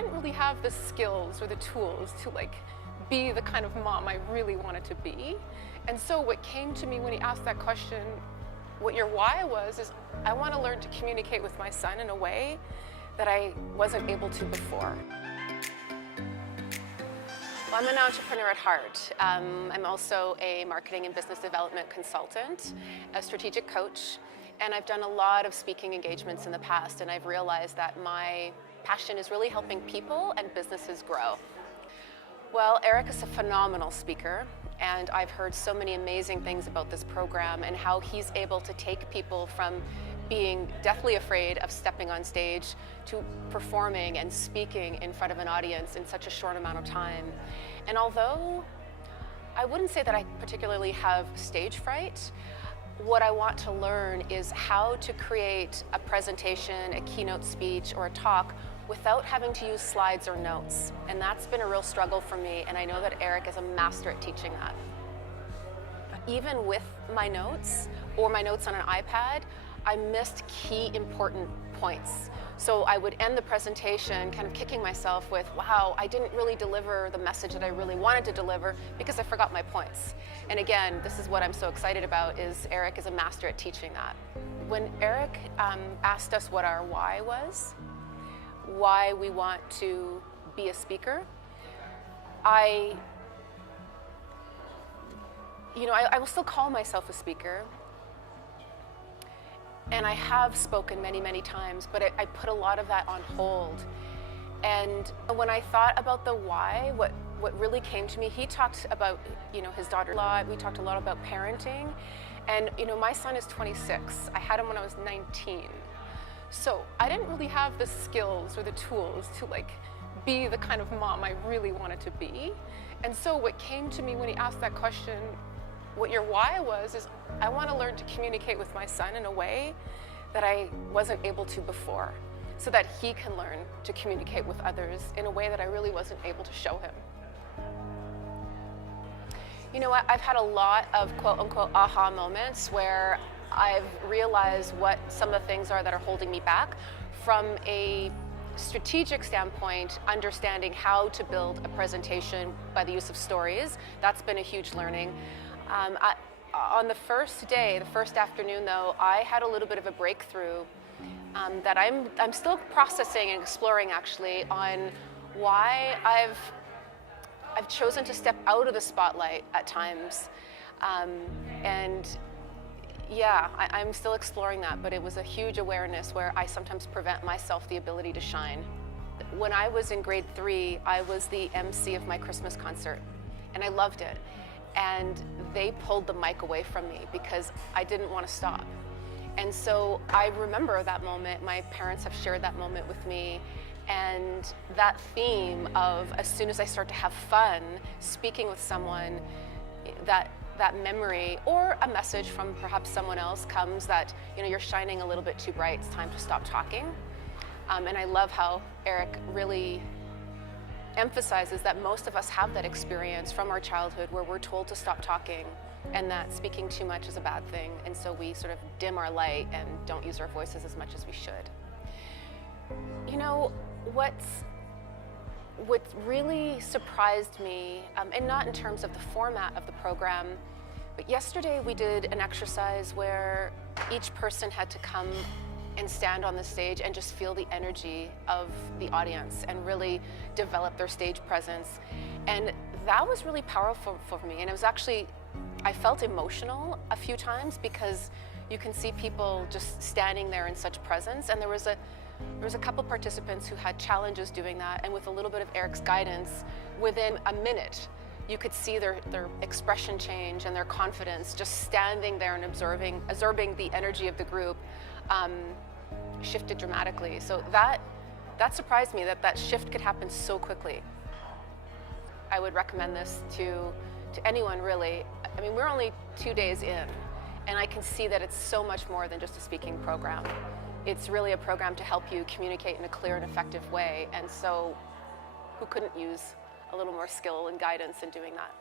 didn't really have the skills or the tools to be the kind of mom I really wanted to be. And so what came to me when he asked that question, what your why was, is I want to learn to communicate with my son in a way that I wasn't able to before. Well, I'm an entrepreneur at heart. I'm also a marketing and business development consultant, a strategic coach, and I've done a lot of speaking engagements in the past, and I've realized that my passion is really helping people and businesses grow. Well, Eric is a phenomenal speaker, and I've heard so many amazing things about this program and how he's able to take people from being deathly afraid of stepping on stage to performing and speaking in front of an audience in such a short amount of time. And although I wouldn't say that I particularly have stage fright, what I want to learn is how to create a presentation, a keynote speech, or a talk without having to use slides or notes. And that's been a real struggle for me, and I know that Eric is a master at teaching that. Even with my notes, or my notes on an iPad, I missed key important points. So I would end the presentation kind of kicking myself with, wow, I didn't really deliver the message that I really wanted to deliver because I forgot my points. And again, this is what I'm so excited about, is Eric is a master at teaching that. When Eric asked us what our why was, why we want to be a speaker, I will still call myself a speaker, and I have spoken many, many times, but I put a lot of that on hold. And when I thought about the why, what really came to me, he talked about his daughter a lot. We talked a lot about parenting, and my son is 26. I had him when I was 19. So I didn't really have the skills or the tools to be the kind of mom I really wanted to be. And so what came to me when he asked that question, what your why was, is I want to learn to communicate with my son in a way that I wasn't able to before, so that he can learn to communicate with others in a way that I really wasn't able to show him. I've had a lot of quote-unquote aha moments where I've realized what some of the things are that are holding me back. From a strategic standpoint, understanding how to build a presentation by the use of stories, that's been a huge learning. On the first day, the first afternoon though, I had a little bit of a breakthrough that I'm still processing and exploring actually, on why I've chosen to step out of the spotlight at times. And yeah, I'm still exploring that, but it was a huge awareness where I sometimes prevent myself the ability to shine. When I was in grade 3, I was the MC of my Christmas concert, and I loved it. And they pulled the mic away from me because I didn't want to stop. And so I remember that moment. My parents have shared that moment with me. And that theme of, as soon as I start to have fun speaking with someone, that memory or a message from perhaps someone else comes that, you're shining a little bit too bright, it's time to stop talking. And I love how Eric really emphasizes that most of us have that experience from our childhood where we're told to stop talking, and that speaking too much is a bad thing, and so we sort of dim our light and don't use our voices as much as we should. What really surprised me, and not in terms of the format of the program, but yesterday we did an exercise where each person had to come and stand on the stage and just feel the energy of the audience and really develop their stage presence. And that was really powerful for me. And it was actually, I felt emotional a few times because you can see people just standing there in such presence. And there was a couple participants who had challenges doing that, and with a little bit of Eric's guidance, within a minute, you could see their expression change and their confidence, just standing there and absorbing the energy of the group, shifted dramatically. So that surprised me, that shift could happen so quickly. I would recommend this to anyone, really. I mean, we're only 2 days in, and I can see that it's so much more than just a speaking program. It's really a program to help you communicate in a clear and effective way, and so who couldn't use a little more skill and guidance in doing that?